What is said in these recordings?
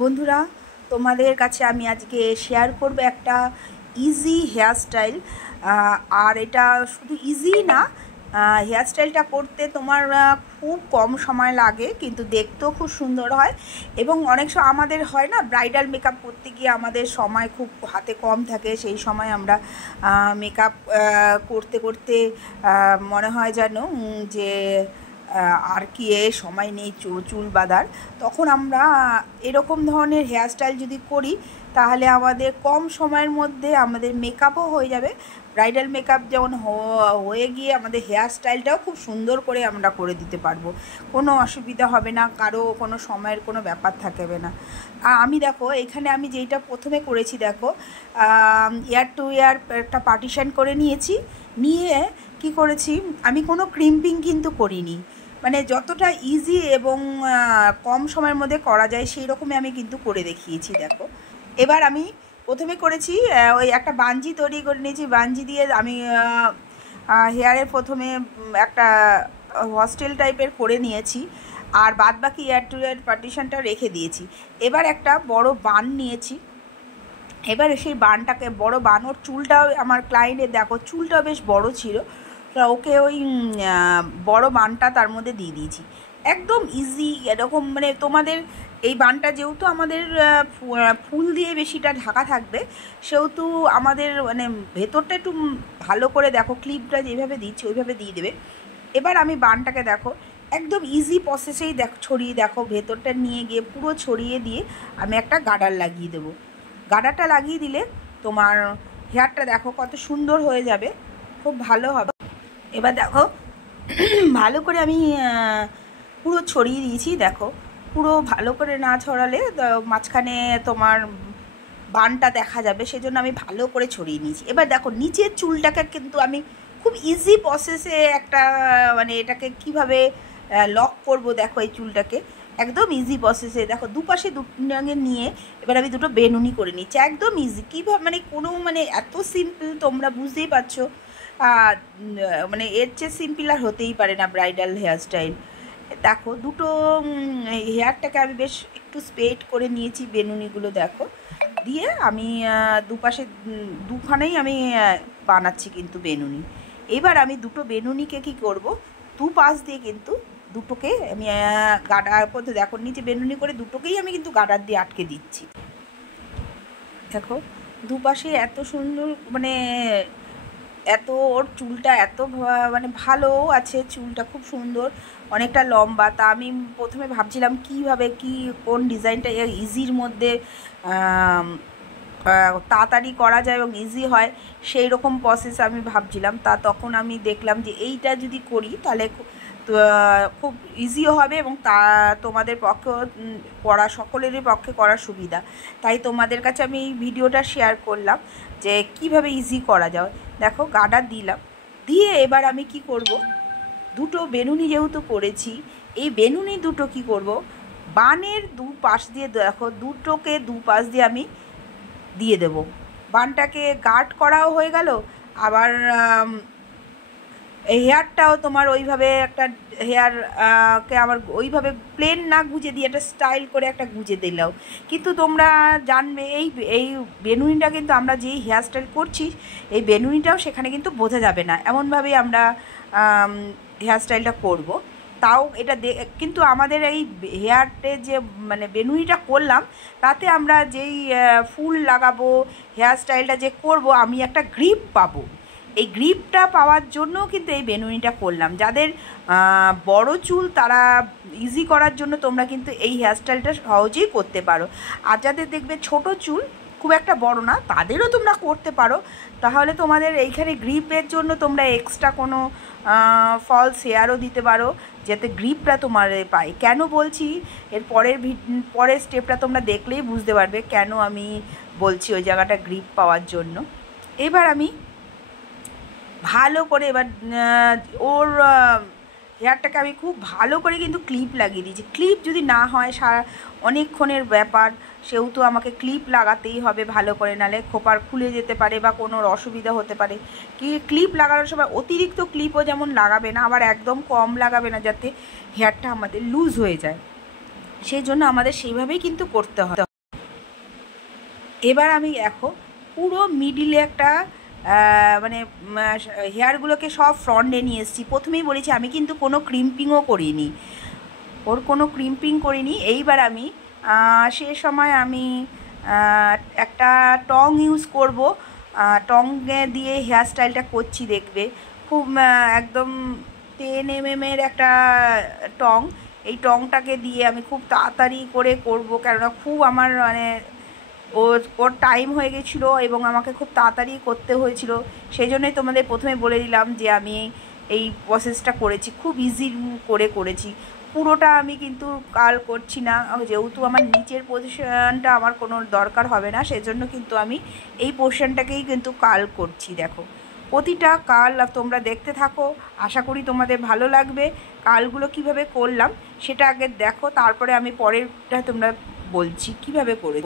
বন্ধুরা, তোমাদের কাছে আমি আজকে শেয়ার করব একটা ইজি হেয়ারস্টাইল। আর এটা শুধু ইজি না, হেয়ারস্টাইলটা করতে তোমার খুব কম সময় লাগে, কিন্তু দেখতেও খুব সুন্দর হয়। এবং অনেক সময় আমাদের হয় না, ব্রাইডাল মেকআপ করতে গিয়ে আমাদের সময় খুব হাতে কম থাকে, সেই সময় আমরা মেকআপ করতে করতে মনে হয় যেন যে আর কি সময় নেই চুল বাঁধার। তখন আমরা এরকম ধরনের হেয়ারস্টাইল যদি করি, তাহলে আমাদের কম সময়ের মধ্যে আমাদের মেকআপও হয়ে যাবে। ব্রাইডাল মেকআপ যেমন হয়ে গিয়ে আমাদের হেয়ারস্টাইলটাও খুব সুন্দর করে আমরা করে দিতে পারবো, কোনো অসুবিধা হবে না, কারো কোনো সময়ের কোনো ব্যাপার থাকবে না। আমি দেখো এখানে আমি যেইটা প্রথমে করেছি, দেখো ইয়ার টু ইয়ার একটা পার্টিশন করে নিয়েছি। নিয়ে কি করেছি, আমি কোনো ক্রিম্পিং কিন্তু করিনি, মানে যতটা ইজি এবং কম সময়ের মধ্যে করা যায় সেই রকমই আমি কিন্তু করে দেখিয়েছি। দেখো এবার আমি প্রথমে করেছি ওই একটা বাঞ্জি তৈরি করে নিয়েছি। বাঞ্জি দিয়ে আমি হেয়ারে প্রথমে একটা হস্টেল টাইপের করে নিয়েছি, আর বাদ বাকি ইয়ার টু ইয়ার পার্টিশনটা রেখে দিয়েছি। এবার একটা বড় বান নিয়েছি। এবার সেই বানটাকে, বড় বান, ওর চুলটাও আমার ক্লায়েন্টের দেখো চুলটাও বেশ বড় ছিল, ওকে ওই বড় বানটা তার মধ্যে দিয়ে দিয়েছি। একদম ইজি এরকম, মানে তোমাদের এই বানটা যেহেতু আমাদের ফুল দিয়ে বেশিটা ঢাকা থাকবে, সেহেতু আমাদের মানে ভেতরটা একটু ভালো করে দেখো, ক্লিপটা যেভাবে দিচ্ছি ওইভাবে দিয়ে দেবে। এবার আমি বানটাকে দেখো একদম ইজি প্রসেসেই ছড়িয়ে দেখো, ভেতরটা নিয়ে গিয়ে পুরো ছড়িয়ে দিয়ে আমি একটা গার্ডার লাগিয়ে দেবো। গার্ডারটা লাগিয়ে দিলে তোমার হেয়ারটা দেখো কত সুন্দর হয়ে যাবে, খুব ভালো হবে। এবার দেখো ভালো করে আমি পুরো ছড়িয়ে দিয়েছি। দেখো পুরো ভালো করে না ছড়ালে মাঝখানে তোমার বানটা দেখা যাবে, সেজন্য আমি ভালো করে ছড়িয়ে নিয়েছি। এবার দেখো নিচের চুলটাকে কিন্তু আমি খুব ইজি প্রসেসে একটা, মানে এটাকে কিভাবে লক করব, দেখো এই চুলটাকে একদম ইজি প্রসেসে দেখো দুপাশে দুটাকে নিয়ে এবার আমি দুটো বেনুনি করে নিচ্ছি। একদম ইজি, কীভাবে মানে কোনো মানে এত সিম্পল, তোমরা বুঝতেই পারছো। মানে এর চেয়ে সিম্পল আর হতেই পারে না ব্রাইডাল হেয়ারস্টাইল। দেখো দুটো হেয়ারটাকে আমি বেশ একটু স্প্রেড করে নিয়েছি বেনুনিগুলো, দেখো দিয়ে আমি দুপাশে দুখানেই আমি বানাচ্ছি কিন্তু বেনুনি। এবার আমি দুটো বেনুনিকে কি করব, দুপাশ দিয়ে কিন্তু দুটোকে আমি গার্ডার করতে, দেখো নিচে বেনুনি করে দুটোকেই আমি কিন্তু গার্ডার দিয়ে আটকে দিচ্ছি। দেখো দুপাশে এত সুন্দর, মানে এত ওর চুলটা এত মানে ভালো আছে, চুলটা খুব সুন্দর, অনেকটা লম্বা। তা আমি প্রথমে ভাবছিলাম কীভাবে কোন ডিজাইনটা ইজির মধ্যে তাড়াতাড়ি করা যায় এবং ইজি হয়, সেই রকম প্রসেস আমি ভাবছিলাম। তখন আমি দেখলাম যে এইটা যদি করি তাহলে খুব ইজিও হবে এবং তোমাদের পক্ষে করা, সকলেরই পক্ষে করা সুবিধা। তাই তোমাদের কাছে আমি এই ভিডিওটা শেয়ার করলাম যে কিভাবে ইজি করা যায়। দেখো গার্ডার দিলাম, দিয়ে এবার আমি কি করব, দুটো বেনুনি যেহেতু করেছি, এই বেনুনি দুটো কি করব, বানের দুপাশ দিয়ে দেখো দুটোকে দুপাশ দিয়ে আমি দিয়ে দেব। বানটাকে গার্ড করাও হয়ে গেল, আবার হেয়ারটাও তোমার ওইভাবে একটা কে আমার ওইভাবে প্লেন না গুজে দিয়ে একটা স্টাইল করে একটা গুজে দিলাও। কিন্তু তোমরা জানবে এই বেনুনিটা কিন্তু আমরা যেই হেয়ারস্টাইল করছি, এই বেনুনিটাও সেখানে কিন্তু বোঝা যাবে না, এমনভাবেই আমরা হেয়ারস্টাইলটা করব। তাও এটা কিন্তু আমাদের এই হেয়ারটে যে মানে বেনুনিটা করলাম, তাতে আমরা যেই ফুল লাগাবো, হেয়ারস্টাইলটা যে করব, আমি একটা গ্রিপ পাবো। এই গ্রিপটা পাওয়ার জন্যও কিন্তু এই বেনুনিটা করলাম। যাদের বড় চুল তারা ইজি করার জন্য তোমরা কিন্তু এই হেয়ারস্টাইলটা সহজেই করতে পারো। আর যাদের দেখবে ছোট চুল, খুব একটা বড় না, তাদেরও তোমরা করতে পারো। তাহলে তোমাদের এইখানে গ্রিপের জন্য তোমরা এক্সট্রা কোনো ফলস হেয়ারও দিতে পারো, যাতে গ্রিপটা তোমার পাই। কেন বলছি, এর পরের স্টেপটা তোমরা দেখলেই বুঝতে পারবে কেন আমি বলছি ওই জায়গাটা গ্রিপ পাওয়ার জন্য। এবার আমি ভালো করে এবার ওর হেয়ারটাকে আমি খুব ভালো করে কিন্তু ক্লিপ লাগিয়ে দিয়েছি। ক্লিপ যদি না হয় অনেকক্ষণের ব্যাপার, সেহেতু আমাকে ক্লিপ লাগাতেই হবে ভালো করে, নালে খোপার খুলে যেতে পারে বা কোনো অসুবিধা হতে পারে। ক্লিপ লাগানোর সময় অতিরিক্ত ক্লিপও যেমন লাগাবে না, আবার একদম কম লাগাবে না, যাতে হেয়ারটা আমাদের লুজ হয়ে যায়। সেই জন্য আমাদের সেইভাবেই কিন্তু করতে হয়। এবার আমি দেখো পুরো মিডিলে একটা মানে হেয়ারগুলোকে সব ফ্রন্টে নিয়ে এসেছি। প্রথমেই বলেছি আমি কিন্তু কোনো ক্রিম্পিংও করিনি, ওর কোনো ক্রিম্পিং করিনি। এইবার আমি সে সময় আমি একটা টং ইউজ করব, টংয়ে দিয়ে হেয়ার স্টাইলটা করছি। দেখবে খুব একদম 10 mm একটা টং, এই টংটাকে দিয়ে আমি খুব তাড়াতাড়ি করে করব, কেননা খুব আমার মানে ওর টাইম হয়ে গেছিলো এবং আমাকে খুব তাড়াতাড়ি করতে হয়েছিল। সেই জন্যই তোমাদের প্রথমে বলে দিলাম যে আমি এই প্রসেসটা করেছি, খুব ইজি করে করেছি। পুরোটা আমি কিন্তু কাল করছি না, যেহেতু আমার নিচের পজিশনটা আমার কোনো দরকার হবে না, সেজন্য কিন্তু আমি এই পোর্শনটাকেই কিন্তু কাল করছি। দেখো প্রতিটা কাল তোমরা দেখতে থাকো, আশা করি তোমাদের ভালো লাগবে। কালগুলো কিভাবে করলাম সেটা আগে দেখো, তারপরে আমি পরেরটা তোমরা বলছি কিভাবে করে।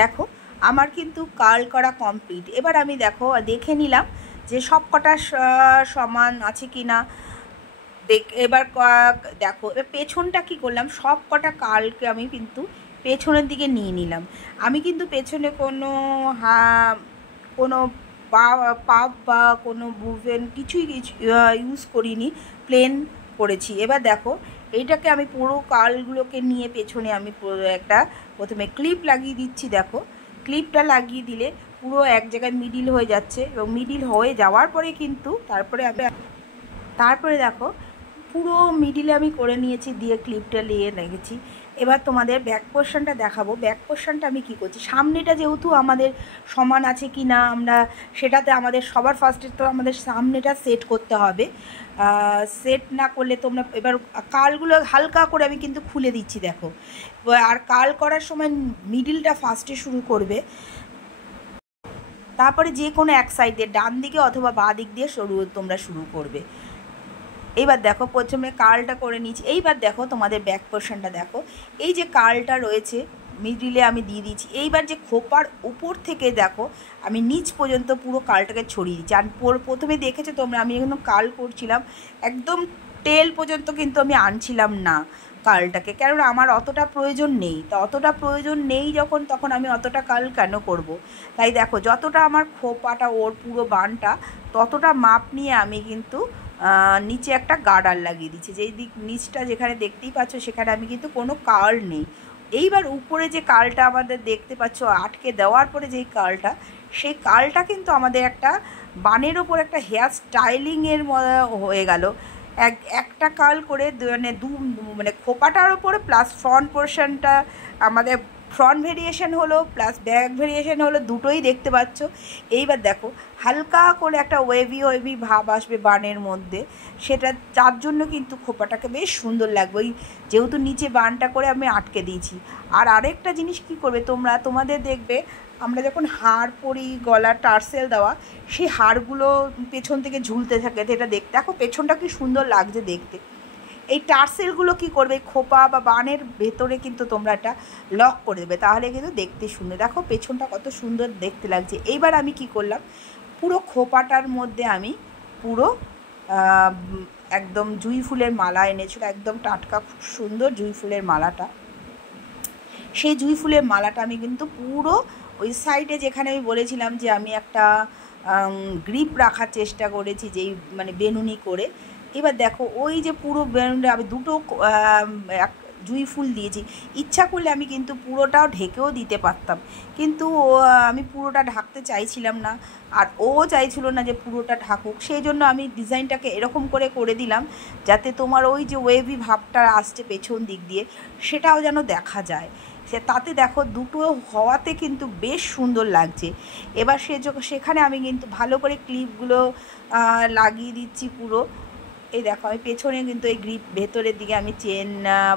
দেখো আমার কিন্তু কার্ল করা কমপ্লিট। এবার আমি দেখে নিলাম যে সব কটা সমান আছে কি না। এবার দেখো এবার পেছনটা কি করলাম, সব কটা কার্লকে আমি কিন্তু পেছনের দিকে নিয়ে নিলাম। আমি কিন্তু পেছনে কোনো কোনো পাপ বা কোনো বুভেন কিছুই ইউজ করিনি, প্লেন করেছি। এবার দেখো এইটাকে আমি পুরো কার্লগুলোকে নিয়ে পেছনে আমি একটা প্রথমে ক্লিপ লাগিয়ে দিচ্ছি। দেখো ক্লিপটা লাগিয়ে দিলে পুরো এক জায়গায় মিডিল হয়ে যাচ্ছে, এবং মিডিল হয়ে যাওয়ার পরে কিন্তু তারপরে দেখো পুরো মিডিলে আমি করে নিয়েছি, দিয়ে ক্লিপটা নিয়ে রেখেছি। এবার তোমাদের ব্যাক পোর্শনটা দেখাবো। ব্যাক পোর্শনটা আমি কি করছি, সামনেটা যেহেতু আমাদের সমান আছে কি না আমরা সেটাতে আমাদের সবার ফার্স্টে তো আমাদের সামনেটা সেট করতে হবে। সেট না করলে তোমরা এবার কালগুলো হালকা করে আমি কিন্তু খুলে দিচ্ছি। দেখো আর কাল করার সময় মিডিলটা ফার্স্টে শুরু করবে, তারপরে যে কোনো এক সাইডে ডান দিকে অথবা বাঁ দিক দিয়ে তোমরা শুরু করবে। এইবার দেখো প্রথমে কার্লটা করে নিচ্ছি। এইবার দেখো তোমাদের ব্যাক পোর্শনটা দেখো, এই যে কার্লটা রয়েছে মিডিলে আমি দিয়ে দিচ্ছি। এইবার যে খোপার উপর থেকে দেখো আমি নিচ পর্যন্ত পুরো কার্লটাকে ছড়িয়ে দিচ্ছি। আর প্রথমে দেখেছো তোমরা আমি একদম কার্ল করছিলাম, একদম টেল পর্যন্ত কিন্তু আমি আনছিলাম না কার্লটাকে, কেননা আমার অতটা প্রয়োজন নেই। তো অতটা প্রয়োজন নেই যখন, তখন আমি অতটা কার্ল কেন করব। তাই দেখো যতটা আমার খোপাটা ওর পুরো বানটা ততটা মাপ নিয়ে আমি কিন্তু নিচে একটা গার্ডার লাগিয়ে দিচ্ছি। যেই দিক নিচটা যেখানে দেখতেই পাচ্ছ সেখানে আমি কিন্তু কোনো কার্ল নেই। এইবার উপরে যে কার্লটা আমাদের দেখতে পাচ্ছ আটকে দেওয়ার পরে যেই কার্লটা, সেই কার্লটা কিন্তু আমাদের একটা বানের ওপর একটা হেয়ার স্টাইলিংয়ের হয়ে গেল। একটা কার্ল করে মানে খোপাটার ওপরে প্লাস ফ্রন্ট পোর্শনটা আমাদের ফ্রন্ট ভেরিয়েশন হলো প্লাস ব্যাক ভেরিয়েশন হলো, দুটোই দেখতে পাচ্ছ। এইবার দেখো হালকা করে একটা ওয়েভি ভাব আসবে বানের মধ্যে, সেটা তার জন্য কিন্তু খোপাটাকে বেশ সুন্দর লাগবে। ওই যেহেতু নিচে বানটা করে আমি আটকে দিয়েছি। আর আরেকটা জিনিস কি করবে তোমরা, তোমাদের দেখবে আমরা যখন হাড় পরি, গলার টার্সেল দেওয়া, সেই হাড়গুলো পেছন থেকে ঝুলতে থাকে, এটা দেখো পেছনটা কি সুন্দর লাগছে দেখতে। এই টার্সেলগুলো কি করবে, খোপা বা বানের ভেতরে কিন্তু তোমরা এটা লক করে দেবে, তাহলে কিন্তু দেখতে সুন্দর। দেখো পেছনটা কত সুন্দর দেখতে লাগছে। এইবার আমি কি করলাম, পুরো খোপাটার মধ্যে আমি পুরো একদম জুঁই ফুলের মালা এনেছিল, একদম টাটকা খুব সুন্দর জুঁই ফুলের মালাটা। সেই জুঁই ফুলের মালাটা আমি কিন্তু পুরো ওই সাইডে, যেখানে আমি বলেছিলাম যে আমি একটা গ্রিপ রাখার চেষ্টা করেছি, যেই মানে বেনুনি করে। এবার দেখো ওই যে পুরো বেনুনটা আমি দুটো জুঁই ফুল দিয়েছি। ইচ্ছা করলে আমি কিন্তু পুরোটাও ঢেকেও দিতে পারতাম, কিন্তু আমি পুরোটা ঢাকতে চাইছিলাম না, আর ও চাইছিল না যে পুরোটা ঢাকুক। সেই জন্য আমি ডিজাইনটাকে এরকম করে দিলাম, যাতে তোমার ওই যে ওয়েভি ভাবটা আসছে পেছন দিক দিয়ে, সেটাও যেন দেখা যায়। তাতে দেখো দুটো হওয়াতে কিন্তু বেশ সুন্দর লাগছে। এবার সেখানে আমি কিন্তু ভালো করে ক্লিপগুলো লাগিয়ে দিচ্ছি পুরো। এই দেখো আমি পেছনে কিন্তু এই গ্রিপ ভেতরের দিকে আমি চেন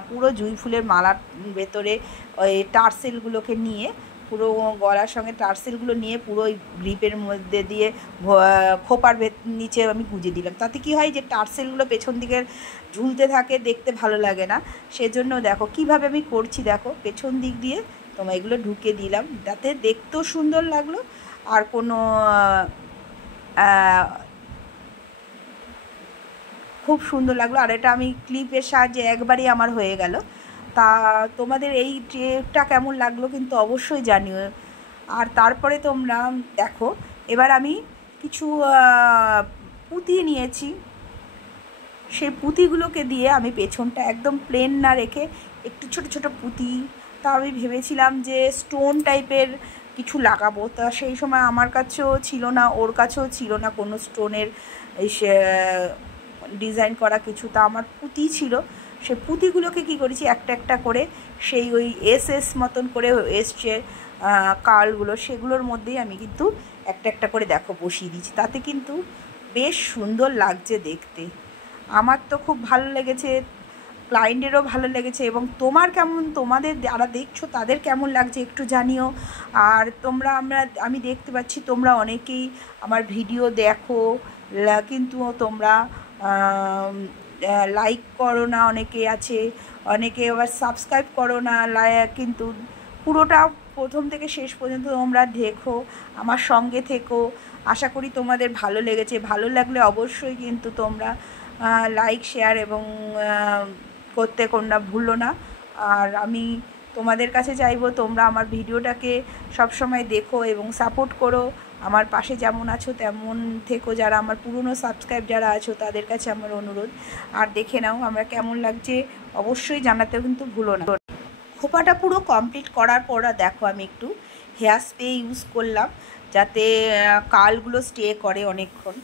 পুরো জুঁই ফুলের মালার ভেতরে ওই টার্সেলগুলোকে নিয়ে, পুরো গলার সঙ্গে টার্সেলগুলো নিয়ে পুরো ওই গ্রিপের মধ্যে দিয়ে খোপার নিচে আমি গুঁজে দিলাম। তাতে কি হয় যে টার্সেলগুলো পেছন দিকে ঝুলতে থাকে, দেখতে ভালো লাগে না। সেজন্য দেখো কিভাবে আমি করছি, দেখো পেছন দিক দিয়ে তোমার এগুলো ঢুকে দিলাম, যাতে দেখতেও সুন্দর লাগলো আর কোনো খুব সুন্দর লাগলো। আর এটা আমি ক্লিপের সাহায্যে একবারই আমার হয়ে গেল। তা তোমাদের এই ট্রেটা কেমন লাগলো কিন্তু অবশ্যই জানিও। আর তারপরে তোমরা দেখো এবার আমি কিছু পুঁতি নিয়েছি, সেই পুঁতিগুলোকে দিয়ে আমি পেছনটা একদম প্লেন না রেখে একটু ছোট ছোট পুঁতি, তা আমি ভেবেছিলাম যে স্টোন টাইপের কিছু লাগাবো। তা সেই সময় আমার কাছেও ছিল না, ওর কাছেও ছিল না কোনো স্টোনের ডিজাইন করা কিছু। তা আমার পুঁতি ছিল, সে পুঁতিগুলোকে কি করেছি একটা একটা করে সেই ওই এস মতন করে এসছে কার্লগুলো, সেগুলোর মধ্যেই আমি কিন্তু একটা একটা করে দেখো বসিয়ে দিচ্ছি। তাতে কিন্তু বেশ সুন্দর লাগছে দেখতে। আমার তো খুব ভালো লেগেছে, ক্লায়েন্টেরও ভালো লেগেছে, এবং তোমাদের যারা দেখছো তাদের কেমন লাগছে একটু জানিও। আর আমি দেখতে পাচ্ছি তোমরা অনেকেই আমার ভিডিও দেখো, কিন্তু তোমরা লাইক করো না, অনেকে আছে, অনেকে আবার সাবস্ক্রাইব করো না, কিন্তু পুরোটা প্রথম থেকে শেষ পর্যন্ত তোমরা দেখো, আমার সঙ্গে থেকো। আশা করি তোমাদের ভালো লেগেছে। ভালো লাগলে অবশ্যই কিন্তু তোমরা লাইক শেয়ার এবং করতে কোনটা ভুলো না। আর আমি তোমাদের কাছে চাইবো তোমরা আমার ভিডিওটাকে সবসময় দেখো এবং সাপোর্ট করো। আমার পাশে যেমন আছো তেমন থেকো। যারা আমার পুরনো সাবস্ক্রাইব যারা আছো তাদের কাছে আমার অনুরোধ। আর দেখে নাও আমরা কেমন লাগছে, অবশ্যই জানাতেও কিন্তু ভুলো না। খোপাটা পুরো কমপ্লিট করার পর দেখো আমি একটু হেয়ার স্প্রে ইউজ করলাম, যাতে কালগুলো স্টে করে অনেকক্ষণ।